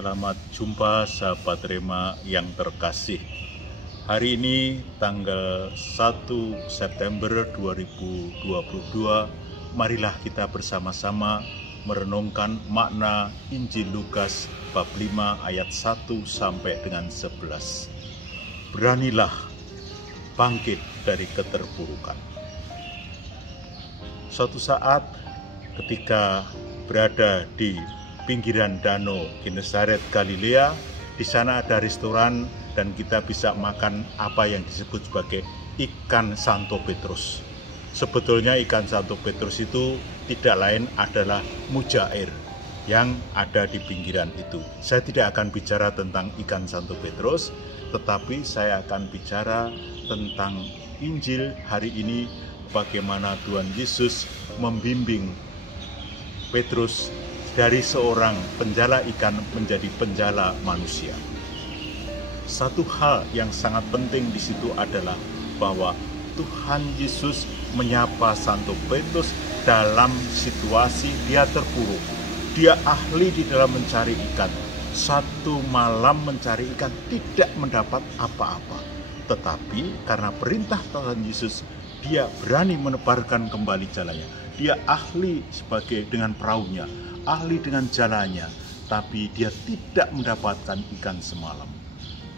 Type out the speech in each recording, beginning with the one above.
Selamat jumpa sahabat Rema yang terkasih. Hari ini tanggal 1 September 2022, marilah kita bersama-sama merenungkan makna Injil Lukas bab 5 ayat 1 sampai dengan 11. Beranilah bangkit dari keterpurukan. Suatu saat ketika berada di pinggiran danau Genesaret Galilea, di sana ada restoran dan kita bisa makan apa yang disebut sebagai ikan Santo Petrus. Sebetulnya ikan Santo Petrus itu tidak lain adalah mujair yang ada di pinggiran itu. Saya tidak akan bicara tentang ikan Santo Petrus, tetapi saya akan bicara tentang Injil hari ini, bagaimana Tuhan Yesus membimbing Petrus dari seorang penjala ikan menjadi penjala manusia. Satu hal yang sangat penting di situ adalah bahwa Tuhan Yesus menyapa Santo Petrus dalam situasi dia terpuruk. Dia ahli di dalam mencari ikan. Satu malam mencari ikan tidak mendapat apa-apa. Tetapi karena perintah Tuhan Yesus, dia berani menebarkan kembali jalannya. Dia ahli sebagai dengan perahunya, ahli dengan jalannya, tapi dia tidak mendapatkan ikan semalam.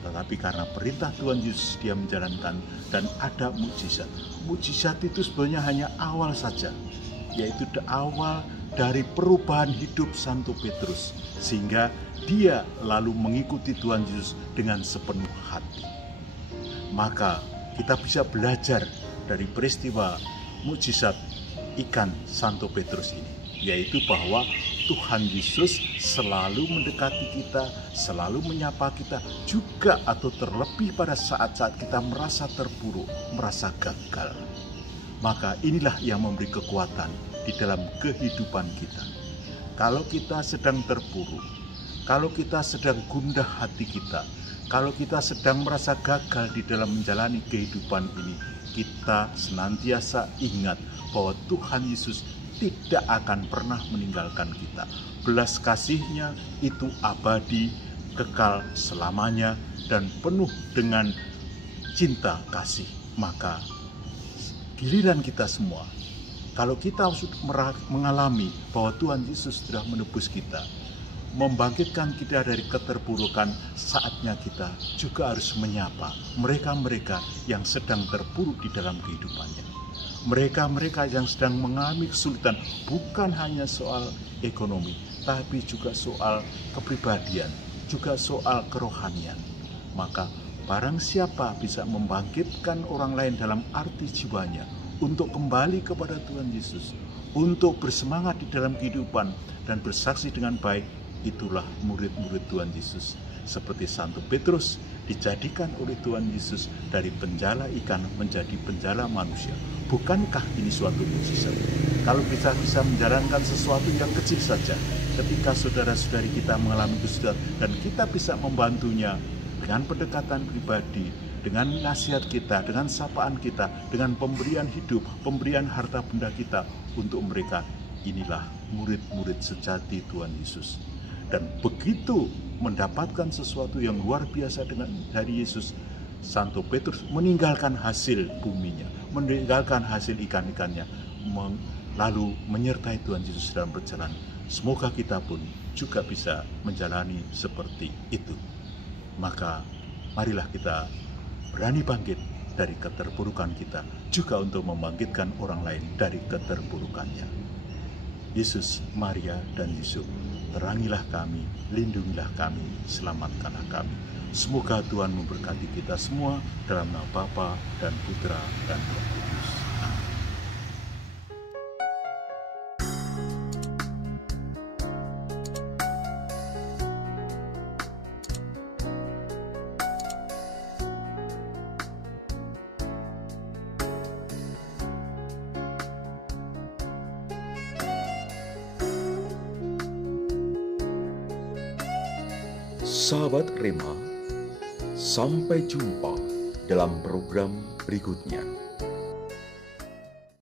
Tetapi karena perintah Tuhan Yesus dia menjalankan dan ada mukjizat. Mukjizat itu sebenarnya hanya awal saja, yaitu awal dari perubahan hidup Santo Petrus, sehingga dia lalu mengikuti Tuhan Yesus dengan sepenuh hati. Maka kita bisa belajar dari peristiwa mukjizat ikan Santo Petrus ini, yaitu bahwa Tuhan Yesus selalu mendekati kita, selalu menyapa kita juga, atau terlebih pada saat-saat kita merasa terpuruk, merasa gagal. Maka inilah yang memberi kekuatan di dalam kehidupan kita. Kalau kita sedang terpuruk, kalau kita sedang gundah hati kita, kalau kita sedang merasa gagal di dalam menjalani kehidupan ini, kita senantiasa ingat bahwa Tuhan Yesus tidak akan pernah meninggalkan kita. Belas kasih-Nya itu abadi, kekal selamanya, dan penuh dengan cinta kasih. Maka giliran kita semua, kalau kita sudah mengalami bahwa Tuhan Yesus sudah menebus kita, membangkitkan kita dari keterpurukan, saatnya kita juga harus menyapa mereka-mereka yang sedang terpuruk di dalam kehidupannya. Mereka-mereka yang sedang mengalami kesulitan, bukan hanya soal ekonomi, tapi juga soal kepribadian, juga soal kerohanian. Maka barang siapa bisa membangkitkan orang lain dalam arti jiwanya untuk kembali kepada Tuhan Yesus, untuk bersemangat di dalam kehidupan dan bersaksi dengan baik, itulah murid-murid Tuhan Yesus. Seperti Santo Petrus dijadikan oleh Tuhan Yesus dari penjala ikan menjadi penjala manusia. Bukankah ini suatu mukjizat? Kalau kita bisa menjalankan sesuatu yang kecil saja, ketika saudara-saudari kita mengalami kesulitan dan kita bisa membantunya dengan pendekatan pribadi, dengan nasihat kita, dengan sapaan kita, dengan pemberian hidup, pemberian harta benda kita untuk mereka, inilah murid-murid sejati Tuhan Yesus. Dan begitu mendapatkan sesuatu yang luar biasa dari Yesus, Santo Petrus meninggalkan hasil buminya, meninggalkan hasil ikan-ikannya, lalu menyertai Tuhan Yesus dalam perjalanan. Semoga kita pun juga bisa menjalani seperti itu. Maka marilah kita berani bangkit dari keterpurukan kita, juga untuk membangkitkan orang lain dari keterpurukannya. Yesus, Maria, dan Yusuf, terangilah kami, lindungilah kami, selamatkanlah kami. Semoga Tuhan memberkati kita semua dalam nama Bapa dan Putra dan Roh Kudus. Amin. Sahabat Rema, sampai jumpa dalam program berikutnya.